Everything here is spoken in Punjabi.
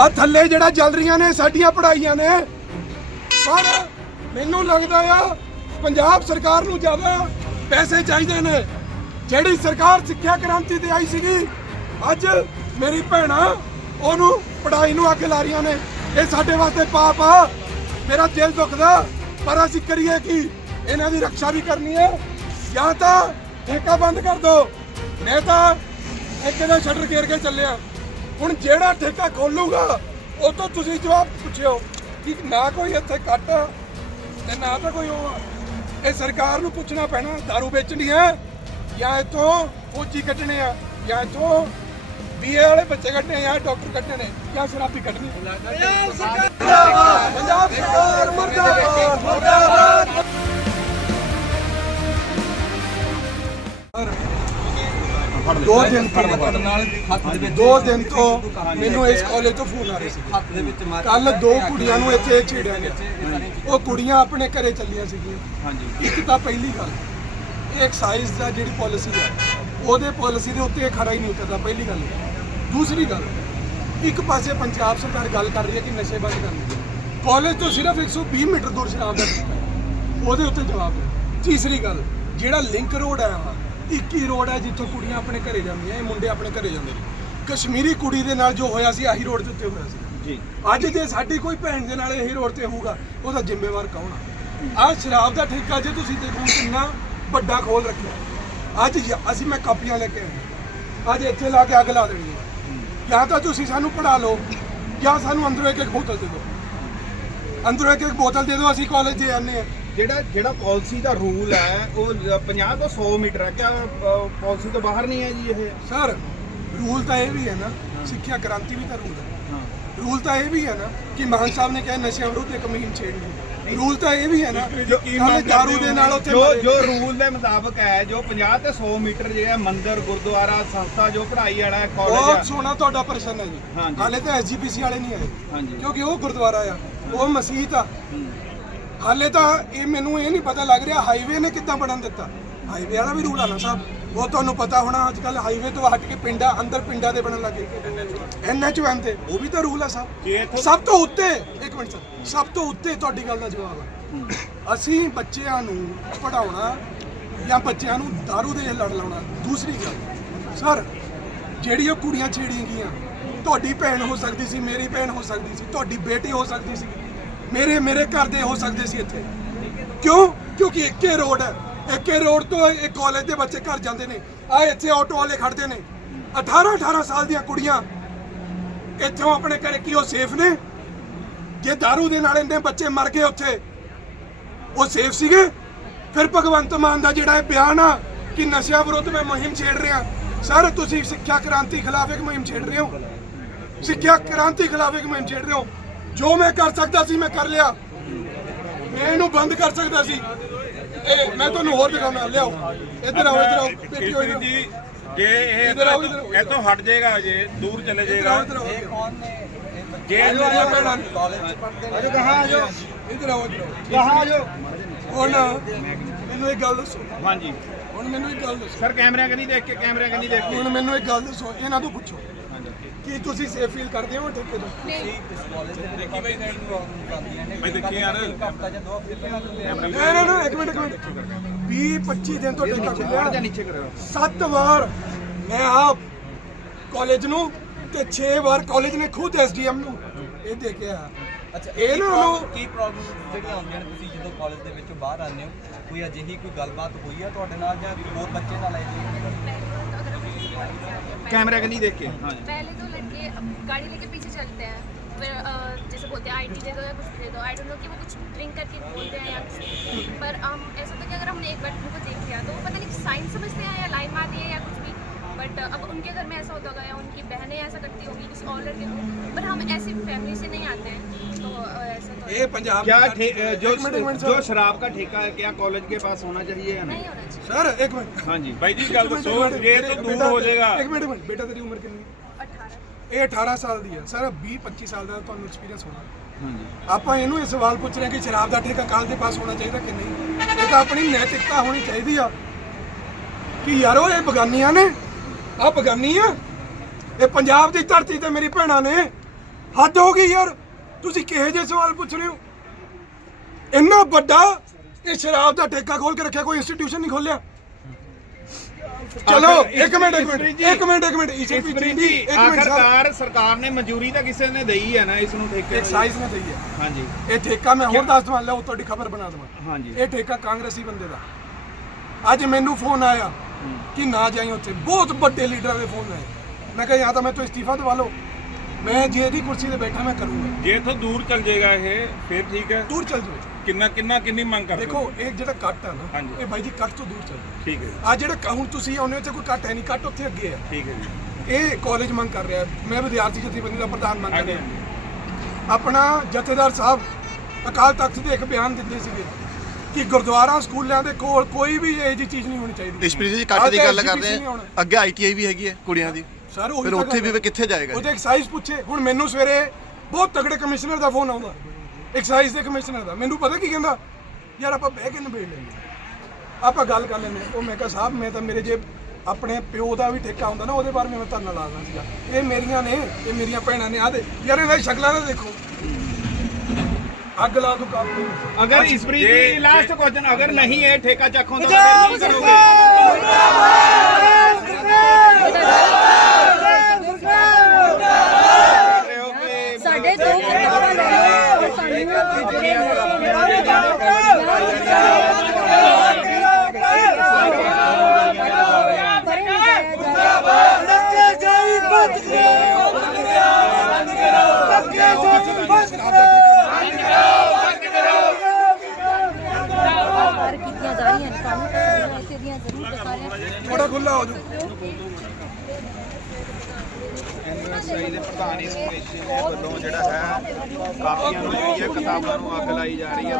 ਆ ਥੱਲੇ ਜਿਹੜਾ ਚੱਲ ਰਹੀਆਂ ਨੇ, ਸਾਡੀਆਂ ਪੜਾਈਆਂ ਨੇ। ਪਰ ਮੈਨੂੰ ਲੱਗਦਾ ਆ, ਪੰਜਾਬ ਸਰਕਾਰ ਨੂੰ ਜ਼ਿਆਦਾ ਪੈਸੇ ਚਾਹੀਦੇ ਨੇ। ਜਿਹੜੀ ਸਰਕਾਰ ਸਿੱਖਿਆ ਕ੍ਰਾਂਤੀ ਤੇ ਆਈ ਸੀਗੀ, ਅੱਜ ਮੇਰੀ ਭੈਣਾਂ, ਉਹਨੂੰ ਪੜਾਈ ਨੂੰ ਅੱਗ ਲਾ ਰਹੀਆਂ ਨੇ। ਇਹ ਸਾਡੇ ਵਾਸਤੇ ਪਾਪ ਆ। ਮੇਰਾ ਦਿਲ ਦੁਖਦਾ, ਪਰ ਅਸੀਂ ਕਰੀਏ ਕਿ? ਇਹਨਾਂ ਦੀ ਰੱਖਿਆ ਵੀ ਕਰਨੀ ਹੈ। ਜਾਂ ਤਾਂ ਠੇਕਾ ਬੰਦ ਕਰ ਦਿਓ ਮੈਂ ਤਾਂ ਇੱਕ ਦਾ ਸ਼ਟਰ ਘੇਰ ਕੇ ਚੱਲਿਆ। ਹੁਣ ਜਿਹੜਾ ਠੇਕਾ ਖੋਲੂਗਾ ਉਹ ਤੋਂ ਤੁਸੀਂ ਜਵਾਬ ਪੁੱਛਿਓ ਕਿ ਨਾ ਕੋਈ ਇੱਥੇ ਕੱਟ ਤੇ ਨਾ ਤਾਂ ਕੋਈ ਉਹ। ਇਹ ਸਰਕਾਰ ਨੂੰ ਪੁੱਛਣਾ ਪੈਣਾ दारू ਵੇਚਣੀ ਹੈ ਜਾਂ ਇਥੋਂ ਫੌਜੀ ਕੱਢਣੇ ਆ ਜਾਂ ਇਥੋਂ ਬੀਏ ਵਾਲੇ ਬੱਚੇ ਕੱਢਣੇ ਆ ਜਾਂ ਡਾਕਟਰ ਕੱਢਣੇ ਨੇ ਜਾਂ ਸ਼ਰਾਬੀ ਕੱਢਣੀ ਪੰਜਾਬ ਸਰਕਾਰ ਪੰਜਾਬ ਸਰਕਾਰ ਮਰਦਾਬਾਦ ਮਰਦਾਬਾਦ ਦੋ ਦਿਨ ਤੋਂ ਦੋ ਦਿਨ ਤੋਂ ਮੈਨੂੰ ਇਸ ਕਾਲਜ ਤੋਂ ਫੋਨ ਆ ਰਹੇ ਸੀ। ਹੱਥ ਦੇ ਵਿੱਚ ਮਾਰ ਕੱਲ ਦੋ ਕੁੜੀਆਂ ਨੂੰ ਇੱਥੇ ਛੇੜਿਆ ਗਿਆ ਉਹ ਕੁੜੀਆਂ ਆਪਣੇ ਘਰੇ ਚੱਲੀਆਂ ਸੀਗੀਆਂ। ਹਾਂਜੀ। ਇੱਕ ਤਾਂ ਪਹਿਲੀ ਗੱਲ ਇਹ ਐਕਸਾਈਜ਼ ਦਾ ਜਿਹੜੀ ਪਾਲਿਸੀ ਹੈ ਉਹਦੇ ਪਾਲਿਸੀ ਦੇ ਉੱਤੇ ਖੜਾ ਹੀ ਨਹੀਂ ਉਤਰਦਾ ਪਹਿਲੀ ਗੱਲ। ਦੂਸਰੀ ਗੱਲ ਇੱਕ ਪਾਸੇ ਪੰਜਾਬ ਸਰਕਾਰ ਗੱਲ ਕਰ ਰਹੀ ਹੈ ਕਿ ਨਸ਼ੇ ਬੰਦ ਕਰਨੇ ਕਾਲਜ ਤੋਂ ਸਿਰਫ 120 ਮੀਟਰ ਦੂਰ ਸ਼ਰਾਬ ਦਾ ਹੈ। ਉਹਦੇ ਉੱਤੇ ਜਵਾਬ ਹੈ। ਤੀਸਰੀ ਗੱਲ ਜਿਹੜਾ ਲਿੰਕ ਰੋਡ ਹੈ ਵਾ ਇੱਕ ਹੀ ਰੋਡ ਹੈ ਜਿੱਥੋਂ ਕੁੜੀਆਂ ਆਪਣੇ ਘਰੇ ਜਾਂਦੀਆਂ ਇਹ ਮੁੰਡੇ ਆਪਣੇ ਘਰੇ ਜਾਂਦੇ ਨੇ। ਕਸ਼ਮੀਰੀ ਕੁੜੀ ਦੇ ਨਾਲ ਜੋ ਹੋਇਆ ਸੀ ਆਹੀ ਰੋਡ ਦੇ ਉੱਤੇ ਹੋਇਆ ਸੀ। ਜੀ। ਅੱਜ ਜੇ ਸਾਡੀ ਕੋਈ ਭੈਣ ਦੇ ਨਾਲ ਇਹੀ ਰੋਡ ਤੇ ਹੋਊਗਾ ਉਹਦਾ ਜ਼ਿੰਮੇਵਾਰ ਕੌਣ ਆ? ਆਹ ਸ਼ਰਾਬ ਦਾ ਠੇਕਾ ਜੇ ਤੁਸੀਂ ਦੇਖੋ ਕਿੰਨਾ ਵੱਡਾ ਖੋਲ ਰੱਖਿਆ। ਅੱਜ ਅਸੀਂ ਮੈਂ ਕਾਪੀਆਂ ਲੈ ਕੇ ਆਇਆ। ਅੱਜ ਇੱਥੇ ਲਾ ਕੇ ਅੱਗ ਲਾ ਦੇਣੀ ਹੈ। ਜਾਂ ਤਾਂ ਤੁਸੀਂ ਸਾਨੂੰ ਪੜਾ ਲਓ ਜਾਂ ਸਾਨੂੰ ਅੰਦਰੋਂ ਇੱਕ ਇੱਕ ਬੋਤਲ ਦੇ ਦਿਓ। ਅੰਦਰੋਂ ਇੱਕ ਇੱਕ ਬੋਤਲ ਦੇ ਦਿਓ ਅਸੀਂ ਕਾਲਜ ਦੇ ਆਨੇ ਆ ਜਿਹੜਾ ਜਿਹੜਾ ਪਾਲਿਸੀ ਦਾ ਰੂਲ ਹੈ ਉਹ 50 ਤੋਂ 100 ਮੀਟਰ ਹੈ। ਕਿਆ ਪਾਲਿਸੀ ਤੋਂ ਬਾਹਰ ਨਹੀਂ ਹੈ ਜੀ ਇਹ? ਸਰ ਰੂਲ ਤਾਂ ਇਹ ਵੀ ਹੈ ਨਾ ਸਿੱਖਿਆ ਕ੍ਰਾਂਤੀ ਵੀ ਤਾਂ ਰੂਲ ਹੈ। ਹਾਂ। ਰੂਲ ਤਾਂ ਇਹ ਵੀ ਹੈ ਨਾ ਕਿ ਮਾਨ ਸਾਹਿਬ ਨੇ ਕਿਹਾ ਨਸ਼ਿਆਂ ਵਿਰੁੱਧ ਇੱਕ ਮੁਹਿੰਮ ਛੇੜਨੀ ਰੂਲ ਤਾਂ ਇਹ ਵੀ ਹੈ ਨਾ ਕੱਲ ਦਾਰੂ ਦੇ ਨਾਲ ਉੱਥੇ ਜੋ ਰੂਲ ਦੇ ਮੁਤਾਬਕ ਹੈ ਜੋ 50 ਤੇ 100 ਮੀਟਰ ਜਿਹੜਾ ਮੰਦਿਰ ਗੁਰਦੁਆਰਾ ਸੰਸਥਾ ਜੋ ਪੜ੍ਹਾਈ ਵਾਲਾ ਬਹੁਤ ਕਾਲਜ ਸੋਹਣਾ ਤੁਹਾਡਾ ਪ੍ਰਸ਼ਨ ਹੈ ਜੀ। ਹਾਲੇ ਤਾਂ ਐਸਜੀਪੀਸੀ ਵਾਲੇ ਨਹੀਂ ਆਏ। ਕਿਉਂਕਿ ਉਹ ਗੁਰਦੁਆਰਾ ਆ ਉਹ ਮਸਜਿਦ ਆ। ਹਾਲੇ ਤਾਂ ਇਹ ਮੈਨੂੰ ਇਹ ਨਹੀਂ ਪਤਾ ਲੱਗ ਰਿਹਾ ਹਾਈਵੇ ਨੇ ਕਿੱਦਾਂ ਬਣਨ ਦਿੱਤਾ। ਹਾਈਵੇ ਵਾਲਾ ਵੀ ਰੂਲ ਆ ਨਾ ਸਾਹਿਬ ਉਹ ਤੁਹਾਨੂੰ ਪਤਾ ਹੋਣਾ ਅੱਜ ਕੱਲ ਹਾਈਵੇ ਤੋਂ ਹਟ ਕੇ ਪਿੰਡਾਂ ਅੰਦਰ ਪਿੰਡਾਂ ਦੇ ਬਣਨ ਲੱਗੇ। ਐਨਐਚਓਐਮ ਤੇ ਉਹ ਵੀ ਤਾਂ ਰੂਲ ਆ ਸਾਹਿਬ। ਸਭ ਤੋਂ ਉੱਤੇ ਇੱਕ ਮਿੰਟ ਸਰ ਸਭ ਤੋਂ ਉੱਤੇ ਤੁਹਾਡੀ ਗੱਲ ਦਾ ਜਵਾਬ ਆ। ਅਸੀਂ ਬੱਚਿਆਂ ਨੂੰ ਪੜਾਉਣਾ ਜਾਂ ਬੱਚਿਆਂ ਨੂੰ दारू ਦੇ ਲੜ ਲਾਉਣਾ ਦੂਸਰੀ ਗੱਲ ਸਰ ਜਿਹੜੀ ਉਹ ਕੁੜੀਆਂ ਛੇੜੀਆਂ ਗਈਆਂ ਤੁਹਾਡੀ ਭੈਣ ਹੋ ਸਕਦੀ ਸੀ ਮੇਰੀ ਭੈਣ ਹੋ ਸਕਦੀ ਸੀ ਤੁਹਾਡੀ ਬੇਟੀ ਹੋ ਸਕਦੀ ਸੀ। ਮੇਰੇ ਮੇਰੇ ਘਰ ਦੇ ਹੋ ਸਕਦੇ ਸੀ ਇੱਥੇ। ਕਿਉਂ? ਕਿਉਂਕਿ ਇੱਕੇ ਰੋਡ ਹੈ। ਇੱਕੇ ਰੋਡ ਤੋਂ ਇਹ ਕਾਲਜ ਦੇ ਬੱਚੇ ਘਰ ਜਾਂਦੇ ਨੇ। ਆ ਇੱਥੇ ਆਟੋ ਵਾਲੇ ਖੜਦੇ ਨੇ। 18 18 ਸਾਲ ਦੀਆਂ ਕੁੜੀਆਂ ਇੱਥੋਂ ਆਪਣੇ ਘਰੇ ਕੀ ਉਹ ਸੇਫ ਨੇ? ਜੇ दारू ਦੇ ਨਾਲ ਇੰਨੇ ਬੱਚੇ ਮਰ ਗਏ ਉੱਥੇ, ਉਹ ਸੇਫ ਸੀਗੇ? ਫਿਰ ਭਗਵੰਤ ਮਾਨ ਦਾ ਜਿਹੜਾ ਇਹ ਬਿਆਨ ਆ ਕਿ ਨਸ਼ਿਆਂ ਵਿਰੁੱਧ ਮੈਂ ਮੁਹਿੰਮ ਛੇੜ ਰਿਹਾ। ਸਰ, ਤੁਸੀਂ ਸਿੱਖਿਆ ਕ੍ਰਾਂਤੀ ਖਿਲਾਫ ਇੱਕ ਮੁਹਿੰਮ ਛੇੜ ਰਹੇ ਹੋ। ਸਿੱਖਿਆ ਕ੍ਰਾਂਤੀ ਖਿਲਾਫ ਇੱਕ ਮੁਹਿੰਮ ਛੇੜ ਰਹੇ ਹੋ। ਜੋ ਮੈਂ ਕਰ ਸਕਦਾ ਸੀ ਮੈਂ ਕਰ ਲਿਆ। ਮੈਂ ਇਹਨੂੰ ਬੰਦ ਕਰ ਸਕਦਾ ਸੀ। ਇਹ ਮੈਂ ਤੁਹਾਨੂੰ ਹੋਰ ਦਿਖਾਉਣਾ। ਲਿਆਓ। ਇੱਧਰ ਆਓ ਇੱਧਰ ਆਓ। ਬੈਠੀ ਹੋਈ ਜੀ ਜੇ ਇਹ। ਇਹ ਤੋਂ ਹਟ ਜਾਏਗਾ ਜੇ ਦੂਰ ਚਲੇ ਜਾਏਗਾ। ਆਓ। ਕੌਣ ਨੇ? ਜੇ ਆਜੋ ਆਜੋ ਭੈਣਾਂ ਕਾਲਜ ਚ ਪੜ੍ਹਦੇ ਨੇ। ਕਹਾਂ ਆਜੋ। ਇੱਧਰ ਆਓ ਇੱਧਰ ਆਓ। ਕਹਾਂ ਆਜੋ। ਹੁਣ ਮੈਨੂੰ ਇੱਕ ਗੱਲ ਦੱਸੋ। ਹਾਂਜੀ। ਹੁਣ ਮੈਨੂੰ ਇੱਕ ਗੱਲ ਦੱਸੋ। ਸਰ ਕੈਮਰਿਆਂ ਕਨੀ ਦੇਖ ਕੇ ਕੈਮਰਿਆਂ ਕਨੀ ਦੇਖ ਕੇ। ਹੁਣ ਮੈਨੂੰ ਇੱਕ ਗੱਲ ਦੱਸੋ। ਇਹਨਾਂ ਤੋਂ ਪੁੱਛੋ। ਕੀ ਤੁਸੀਂ ਸੇਫ ਫੀਲ ਕਰਦੇ ਹੋ ਠੇਕੇ ਤੋਂ? ਇਸ ਕਾਲਜ ਦੇ ਦੇਖੀ ਬਈ ਜਾਂਦੀਆਂ ਨੇ। ਬਈ ਦੇਖੀ ਯਾਰ। ਹਫ਼ਤਾ ਜਾਂ ਦੋ ਹਫ਼ਤੇ ਪਹਿਲਾਂ ਦਿੰਦੇ ਆ ਨਾ ਨਾ ਨਾ ਇੱਕ ਮਿੰਟ ਇੱਕ ਮਿੰਟ। 20 25 ਦਿਨ ਤੋਂ ਠੇਕਾ ਜਾਂ ਖੁੱਲਿਆ ਨੀਚੇ ਕਰੋ। ਸੱਤ ਵਾਰ ਮੈਂ ਆਪ ਕਾਲਜ ਨੂੰ ਤੇ 6 ਵਾਰ ਕਾਲਜ ਨੇ ਖੁਦ ਐਸਡੀਐਮ ਨੂੰ ਇਹ ਦੇ ਕੇ ਆਇਆ। ਅੱਛਾ ਇਹ ਨਾ ਉਹਨੂੰ- ਕੀ ਪ੍ਰੋਬਲਮ ਜਿਹੜੀਆਂ ਆਉਂਦੀਆਂ ਨੇ ਤੁਸੀਂ ਜਦੋਂ ਕਾਲਜ ਦੇ ਵਿੱਚੋਂ ਬਾਹਰ ਆਉਂਦੇ ਹੋ ਕੋਈ ਅਜਿਹੀ ਕੋਈ ਗੱਲਬਾਤ ਹੋਈ ਹੈ ਤੁਹਾਡੇ ਨਾਲ ਜਾਂ ਹੋਰ ਬੱਚੇ ਨਾਲ ਆਈ कैमरा कनी देख के हाँ जी पहले तो लड़के अब गाड़ी लेके पीछे चलते हैं फिर अ, जैसे बोलते हैं आईटी दे दो या कुछ दे दो आई डोंट नो कि वो कुछ ड्रिंक करके बोलते हैं या कुछ पर हम ऐसा होता है कि अगर हमने एक बार उनको देख लिया तो वो पता नहीं साइन समझते हैं या लाइन मार दी है या कुछ भी बट अब उनके घर में ऐसा होता होगा या उनकी बहनें ऐसा करती होंगी किसी और लड़के को पर हम ऐसी फैमिली से नहीं आते हैं तो अ, ऐसा तो ਇਹ ਪੰਜਾਬ क्या ਦੀ- ठे- अ, जो एक मिनट, एक मिनट, जो सर। शराब का ठेका है क्या कॉलेज के पास होना चाहिए या नहीं नहीं होना चाहिए ਸਰ ਇੱਕ ਮਿੰਟ हाँ जी भाई जी गल ਇੱਕ दसो ਮਿੰਟ, ये ਇੱਕ तो ਮਿੰਟ, दूर ਬੇਟਾ- हो जाएगा ਇੱਕ ਮਿੰਟ ਇੱਕ ਮਿੰਟ ਬੇਟਾ ਤੇਰੀ ਉਮਰ ਕਿੰਨੀ ਹੈ अठारह ਇਹ 18 ਸਾਲ ਦੀ ਹੈ ਸਰ 20 25 ਸਾਲ ਦਾ ਤੁਹਾਨੂੰ ਐਕਸਪੀਰੀਅੰਸ ਹੋਣਾ हाँ जी ਆਪਾਂ ਇਹਨੂੰ ਇਹ ਸਵਾਲ ਪੁੱਛ ਰਹੇ ਹਾਂ ਕਿ ਸ਼ਰਾਬ ਦਾ ਠੇਕਾ ਕਾਲ ਦੇ ਪਾਸ ਹੋਣਾ ਚਾਹੀਦਾ ਕਿ ਨਹੀਂ ਇਹ ਤਾਂ ਆਪਣੀ ਨੈਤਿਕਤਾ ਹੋਣੀ ਚਾਹੀਦੀ ਆ ਕਿ ਯਾਰੋ ਇਹ ਬਗਾਨੀਆਂ ਨੇ ਆ ਬਗਾਨੀ ਆ। ਇਹ ਪੰਜਾਬ ਦੀ ਧਰਤੀ ਤੇ ਮੇਰੀ ਭੈਣਾਂ ਨੇ। ਹੱਦ ਹੋ ਗਈ ਯਾਰ। ਤੁਸੀਂ ਕਿਹੋ ਜਿਹੇ ਸਵਾਲ ਪੁੱਛ ਰਹੇ ਹੋ? ਇੰਨਾ ਵੱਡਾ ਇਹ ਸ਼ਰਾਬ ਦਾ ਠੇਕਾ ਖੋਲ ਕੇ ਰੱਖਿਆ ਕੋਈ ਇੰਸਟੀਟਿਊਸ਼ਨ ਨਹੀਂ ਖੋਲਿਆ ਚਲੋ ਇੱਕ ਮਿੰਟ ਇੱਕ ਮਿੰਟ ਇੱਕ ਮਿੰਟ ਇੱਕ ਮਿੰਟ ਇਸੇ ਇਸਪ੍ਰੀਤ ਜੀ ਜੀ ਇੱਕ ਮਿੰਟ ਸਰ ਆਖਰਕਾਰ ਸਰਕਾਰ ਨੇ ਮਨਜ਼ੂਰੀ ਤਾਂ ਕਿਸੇ ਨੇ ਦਈ ਹੈ ਨਾ ਇਸ ਨੂੰ ਠੇਕੇ ਐਕਸਾਈਜ਼ ਨੇ ਦਈ ਹੈ। ਹਾਂਜੀ। ਇਹ ਠੇਕਾ ਮੈਂ ਹੋਰ ਦੱਸ ਦਵਾਂ ਲਓ ਤੁਹਾਡੀ ਖਬਰ ਬਣਾ ਦਵਾਂ। ਹਾਂਜੀ। ਇਹ ਠੇਕਾ ਕਾਂਗਰਸੀ ਬੰਦੇ ਦਾ। ਅੱਜ ਮੈਨੂੰ ਫੋਨ ਆਇਆ। ਕਿ ਨਾ ਜਾਈ ਉੱਥੇ। ਬਹੁਤ ਵੱਡੇ ਲੀਡਰਾਂ ਦੇ ਫੋਨ ਆਏ। ਮੈਂ ਕਿਹਾ ਜਾਂ ਤਾਂ ਮੈਂ ਤੋਂ ਇਸਤੀਫਾ ਦਵਾ ਲਓ। ਮੈਂ ਜੇ ਇਹਦੀ ਕੁਰਸੀ ਤੇ ਬੈਠਾ ਮੈਂ ਕਰੂੰਗਾ। ਜੇ ਇਥੋਂ ਦੂਰ ਚਲ ਜਾਏਗਾ ਇਹ ਫਿਰ ਠੀਕ ਹੈ। ਦੂਰ ਚੱਲ ਜਾਵੇ ਕਿੰਨਾ ਕਿੰਨਾ ਕਿੰਨੀ ਮੰਗ ਕਰਦੇ ਦੇਖੋ ਇਹ ਜਿਹੜਾ ਕੱਟ ਆ ਨਾ ਹਾਂਜੀ। ਇਹ ਬਾਈ ਜੀ ਕੱਟ ਤੋਂ ਦੂਰ ਚੱਲ ਠੀਕ ਹੈ ਜੀ, ਆ ਜਿਹੜਾ ਕ- ਹੁਣ ਤੁਸੀਂ ਆਉਂਦੇ ਹੋ ਤੇ ਕੋਈ ਕੱਟ ਹੈ ਨਹੀਂ। ਕੱਟ ਉੱਥੇ ਅੱਗੇ ਆ। ਠੀਕ ਹੈ ਜੀ। ਇਹ ਕਾਲਜ ਮੰਗ ਕਰ ਰਿਹਾ। ਮੈਂ ਵਿਦਿਆਰਥੀ ਜਥੇਬੰਦੀ ਦਾ ਪ੍ਰਧਾਨ ਮੰਗ ਹਾਂਜੀ ਰਿਹਾ। ਆਪਣਾ ਜਥੇਦਾਰ ਸਾਹਿਬ ਅਕਾਲ ਤਖਤ ਦੇ ਇੱਕ ਬਿਆਨ ਦਿੰਦੇ ਸੀਗੇ। ਕਿ ਗੁਰਦੁਆਰਾ ਸਕੂਲਾਂ ਦੇ ਕੋਲ ਕੋਈ ਵੀ ਇਹ ਜੀ ਚੀਜ਼ ਨਹੀਂ ਹੋਣੀ ਚਾਹੀਦੀ। ਇਸ਼ਪ੍ਰੀਤ ਜੀ ਕੱਟ ਦੀ ਗੱਲ ਕਰ SGPC ਰਹੇ ਨਹੀਂ ਆ। ਅੱਗੇ ਆਈਟੀਆਈ ਵੀ ਹੈਗੀ ਹੈ ਕੁੜੀਆਂ ਦੀ। ਸਰ ਉਹੀ ਫਿਰ ਉੱਥੇ ਵੀ। ਕਿੱਥੇ ਜਾਏਗਾ ਉਹਦੇ ਐਕਸਾਈਜ਼ ਪੁੱਛੇ। ਹੁਣ ਮੈਨੂੰ ਸਵੇਰੇ ਬਹੁਤ ਤਗੜੇ ਕਮਿਸ਼ਨਰ ਦਾ ਫੋਨ ਆਉਂਦਾ। ਐਕਸਾਈਜ਼ ਦੇ ਕਮਿਸ਼ਨਰ ਦਾ। ਮੈਨੂੰ ਪਤਾ ਕੀ ਕਹਿੰਦਾ? ਯਾਰ ਆਪਾਂ ਬਹਿ ਕੇ ਨਿਬੇੜ ਲੈਂਦੇ। ਆਪਾਂ ਗੱਲ ਕਰ ਲੈਂਦੇ। ਉਹ ਮੈਂ ਕਿਹਾ ਸਾਹਿਬ ਮੈਂ ਤਾਂ ਮੇਰੇ ਜੇ ਆਪਣੇ ਪਿਓ ਦਾ ਵੀ ਠੇਕਾ ਹੁੰਦਾ ਨਾ ਉਹਦੇ ਬਾਰੇ ਮੈਂ ਧਰਨਾ ਲਾਉਣਾ ਸੀਗਾ। ਇਹ ਮੇਰੀਆਂ ਨੇ ਇਹ ਮੇਰੀਆਂ ਭੈਣਾਂ ਨੇ ਆ ਦੇ। ਯਾਰ ਇਹਨਾਂ ਦੀ ਸ਼ਕਲਾਂ ਨਾ ਦੇਖੋ। ਅੱਗ ਲਾ ਦੋ ਕੰਮ ਨੂੰ ਅਗਰ ਇਸਪ੍ਰੀਤ ਜੀ ਲਾਸਟ ਕੁਐਸਚਨ ਅਗਰ ਨਹੀਂ ਇਹ ਠੇਕਾ ਚੱਕ ਹੁੰਦਾ ਤਾਂ ਫਿਰ ਕੀ ਕਰੋਗੇ? ਕਰ ਰਹੇ ਹੋ ਕਿ ਸਾਡੇ ਦੋ ਕਿਤਾਬਾਂ ਲੈ ਲਓ ਔਰ ਸਾਨੂੰ ਜਿਹੜੇ ਨਸ਼ੇ ਪਰੇ ਨਹੀਂ ਜਾਇਆ ਜਾ ਰਹੀਆਂ ਨੇ ਕਾਨੂੰਨ ਜ਼ਰੂਰ ਦਿਖਾ ਰਹੇ ਹਾਂ ਥੋੜਾ ਖੁੱਲਾ ਹੋ ਐਨਐਸਆਈ ਦੇ ਪ੍ਰਧਾਨ ਇਸ ਕਮੇਟੀ ਦੇ ਵੱਲੋਂ ਜਿਹੜਾ ਹੈ, ਕਾਪੀਆਂ ਨੂੰ ਜਿਹੜੀ ਹੈ ਕਿਤਾਬਾਂ ਨੂੰ ਅੱਗ ਲਾਈ ਜਾ ਰਹੀ ਹੈ